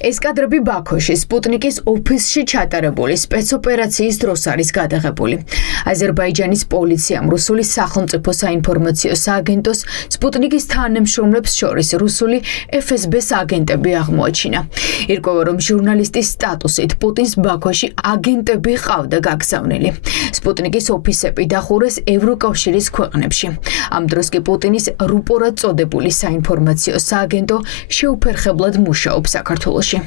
ეს კადრები ბაქოში სპუტნიკის ოფისში ჩატარებული სპეცოპერაციის დროს არის გადაღებული. აზერბაიჯანის პოლიციამ რუსული სახელმწიფო საინფორმაციო სააგენტოს სპუტნიკის თანამშრომლებს შორის რუსული FSB-ს აგენტები აღმოაჩინა. ირკვევა, რომ ჟურნალისტის სტატუსით პუტინს ბაქოში აგენტები ჰყავდა გაგზავნილი. სპუტნიკის ოფისები დახურეს ევროკავშირის ქვეყნებში. ამ დროს კი პუტინის რუპორად წოდებული საინფორმაციო სააგენტო შეუფერხებლად მუშაობს საქართველოში.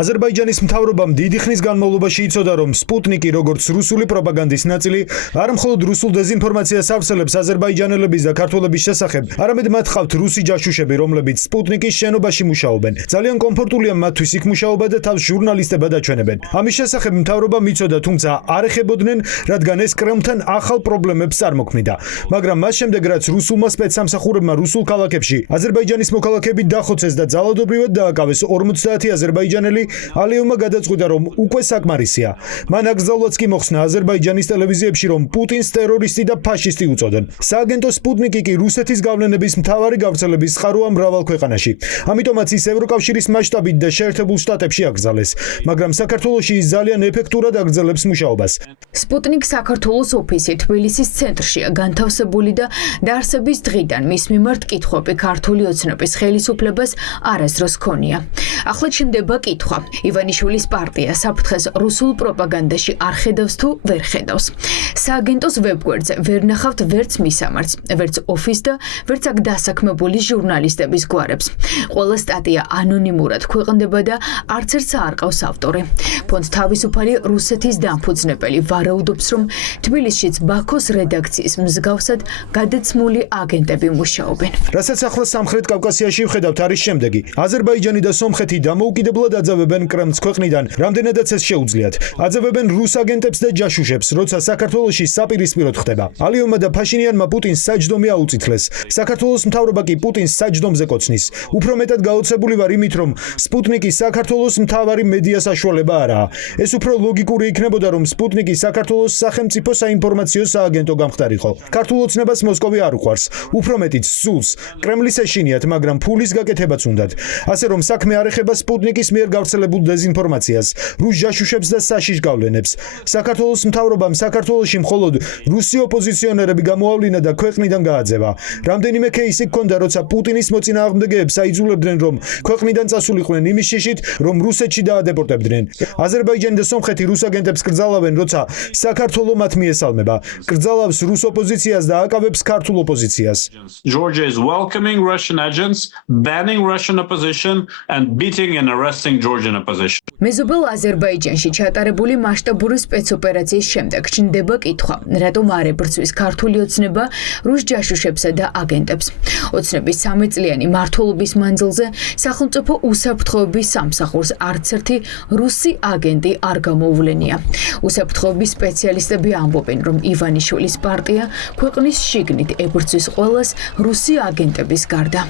აზერბაიჯანის მთავრობამ დიდი ხნის განმავლობაში იცოდა, რომ სპუტნიკი, როგორც რუსული პროპაგანდის ნაწილი, არ მხოლოდ რუსულ დეზინფორმაციას ავრცელებს აზერბაიჯანელების და ქართველების შესახებ, არამედ მათ ჰყავთ რუსი ჯაშუშები, რომლებიც სპუტნიკის შენობაში მუშაობენ. ძალიან კომფორტულია მათთვის იქ მუშაობა და თავს ჟურნალისტებად აჩვენებენ. ამის შესახებ მთავრობამ იცოდა, თუმცა არ ეხებოდნენ, რადგან ეს კრემლთან ახალ პრობლემებს წარმოქმნიდა. მაგრამ მას შემდეგ, რაც რუსულმა სპეცსამსახურებმა რუსულ ქალაქებში აზერბაიჯანის მოქალაქეები დახოცეს და ძალადობრივად დააკავეს 50 აზერბაიჯანელი, ალიევმა გადაწყვიტა, რომ უკვე საკმარისია. მან აკრძალვაც კი მოხსნა აზერბაიჯანის ტელევიზიებში, რომ პუტინს ტერორისტი და ფაშისტი უწოდენ. სააგენტო სპუტნიკი კი რუსეთის გავლენების მთავარი გავრცელების წყაროა მრავალ ქვეყანაში. ამიტომაც ის ევროკავშირის მასშტაბით და შეერთებულ შტატებში აკრძალეს, მაგრამ საქართველოში ის ძალიან ეფექტურად აგრძელებს მუშაობას. სპუტნიკ საქართველოს ოფისი თბილისის ცენტრშია განთავსებული და დაარსების დღიდან მის მიმართ კითხვები ქართული ოცნების ხელისუფლებას არასდროს ქონია. ახლა ჩნდება კითხვა: ივანიშვილის პარტია საფრთხეს რუსულ პროპაგანდაში არ ხედავს თუ ვერ ხედავს? სააგენტოს ვებგვერდზე ვერ ნახავთ ვერც მისამართს, ვერც ოფისს და ვერც აქ დასაქმებული ჟურნალისტების გვარებს. ყველა სტატია ანონიმურად ქვეყნდება და არც ერთს არ ყავს ავტორი. ფონდ თავისუფალი რუსეთის დამფუძნებელი ვარაუდობს, რომ თბილისშიც ბაქოს რედაქციის მსგავსად გადაცმული აგენტები მუშაობენ. რასაც ახლა სამხრეთ კავკასიაში ვხედავთ არის შემდეგი: აზერბაიჯანი და სომხეთი დამოუკიდებლად აძევებენ კრემლს ქვეყნიდან, რამდენადაც ეს შეუძლიათ. აძევებენ რუს აგენტებს და ჯაშუშებს, როცა საქართველოში საპირისპიროდ ხდება. ალიევმა და ფაშინიანმა პუტინს საჯდომი აუწითლეს. საქართველოს მთავრობა კი პუტინს საჯდომზე კოცნის. უფრო მეტად გაოცებული ვარ იმით, რომ სპუტნიკი საქართველოს მთავარი მედია საშუალება არაა. ეს უფრო ლოგიკური იქნებოდა, რომ სპუტნიკი საქართველოს სახელმწიფო საინფორმაციო სააგენტო გამხდარიყო. ქართულ ოცნებას მოსკოვი არ უყვარს. უფრო მეტიც სულს. კრემლის ეშინიათ, მაგრამ ფულის გაკეთებაც უნდათ. ასე რომ საქმე არ ეხება სპუტნიკის მიერ გავრცელებულ დეზინფორმაციას, რუს ჯაშუშებს და საშიშ გავლენებს. საქართველოს მთავრობამ საქართველოში მხოლოდ რუსი ოპოზიციონერები გამოავლინა და ქვეყნიდან გააძევა. რამდენიმე кейსი ჰქონდა, როცა პუტინის მოწინააღმდეგეებს აიძულებდნენ, რომ ქვეყნიდან წასულიყვნენ იმის შიშით, რომ რუსეთში დაადეპორტებდნენ. აზერბაიჯანი და სომხეთი რუს აგენტებს კრძალავენ, როცა საქართველო მათ მიესალმება. კრძალავს რუს ოპოზიციას და აკავებს ქართულ ოპოზიციას. Georgia is welcoming Russian agents, banning Russian opposition and beating and arresting Georgian opposition. მეზობელ აზერბაიჯანში ჩატარებული მასშტაბური სპეცოპერაციის შემდეგ ჩნდება კითხვა: რატომ არ ებრძვის ქართული ოცნება რუს ჯაშუშებსა და აგენტებს? ოცნების 3 წლიანი მმართველობის მანძილზე სახელმწიფო უსაფრთხოების სამსახურს არც ერთი რუსი აგენტი არ გამოუვლენია. უსაფრთხოების სპეციალისტები ამბობენ, რომ ივანიშვილის პარტია ქვეყნის შიგნით ებრძვის ყველას რუსი აგენტების გარდა.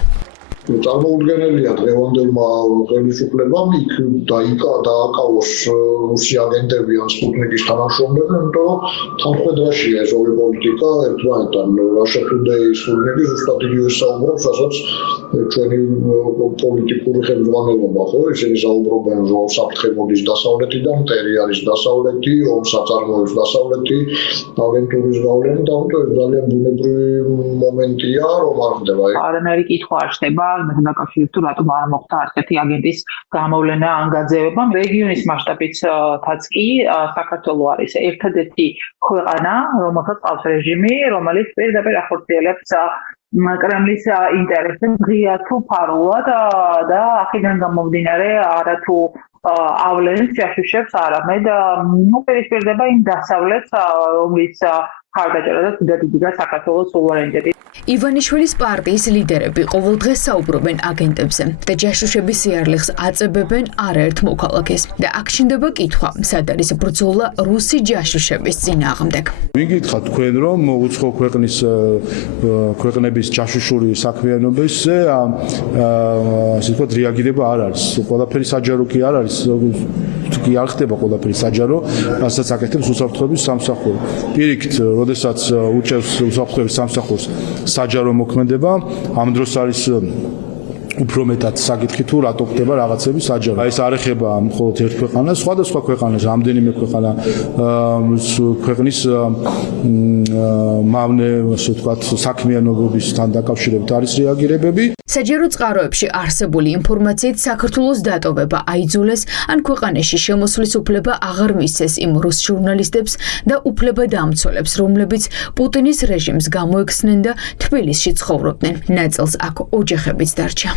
წარმოუდგენელია დღევანდელმა ხელისუფლებამ იქ დააკავოს რუსი აგენტები ან სპუტნიკის თანამშრომლები, იმიტომ რომ თანხმედრაშია ეს ორი პოლიტიკა ერთმანეთთან. Russia Today სპუტნიკი ზუსტად იგივე საუბრობს, რასაც ჩვენი პოლიტიკური ხელმძღვანელობა, ხო, ისინი საუბრობენ, რომ საფრთხე მოდის დასავლეთიდან, მტერი არის დასავლეთი, ომს აწარმოებს დასავლეთი, აგენტურის გავლენით, ამიტომ ეს ძალიან ბუნებრივი მომენტია, რომ არ ხდება. არანაირი კითხვა არ ხდება იმასთან დაკავშირებით, თუ რატომ არ მოხდა არც ერთი აგენტის გამოვლენა ან გაძევება. რეგიონის მასშტაბითაც კი საქართველო არის ერთადერთი ქვეყანა, რომელსაც ყავს რეჟიმი, რომელიც პირდაპირ ახორციელებს კრემლის ინტერესებს ღია თუ ფარულად და აქედან გამომდინარე არათუ ავლენს ჯაშუშებს, არამედ უპირისპირდება იმ დასავლეთს, რომლის ხარდაჭერა და თვითდიდიგა საქართველოს სუვერენიტეტი. ივანიშვილის პარტიის ლიდერები ყოველდღე საუბრობენ აგენტებზე და ჯაშუშების სიარლიხს აწებებენ არაერთ მოქალაქეს. და აქ ჩნდება კითხვა, სად არის ბრძოლა რუსი ჯაშუშების წინააღმდეგ. ვიგითხავთ თქვენ, რომ უცხო ქვეყნების ჯაშუშური საქმიანობაზე ასე ვთქვათ რეაგირება არ არის. ყველაფერი საჯარო კი არ არის, კი არ ხდება ყველაფერი საჯარო, რასაც აკეთებს უსაფრთხოების სამსახური. პირიქით, როდესაც უწევს უსაფრთხოების სამსახურს საჯარო მოქმედება, ამ დროს არის უფრო მეტად საკითხი თუ რატო ხდება რაღაცები საჯარო. ეს არ ეხება მხოლოდ ერთ ქვეყანას, სხვადასხვა ქვეყანას, რამდენიმე ქვეყანა ქვეყნის მავნე, ასე ვთქვათ, საქმიანობებისთან დაკავშირებით არის რეაგირებები. საჯარო წყაროებში არსებული ინფორმაციით საქართველოს დატოვება აიძულეს ან ქვეყანაში შემოსვლის უფლება აღარ მისცეს იმ რუს ჟურნალისტებს და უფლებადამცველებს, რომლებიც პუტინის რეჟიმს გამოექცნენ და თბილისში ცხოვრობდნენ. ნაწილს აქ ოჯახებიც დარჩა.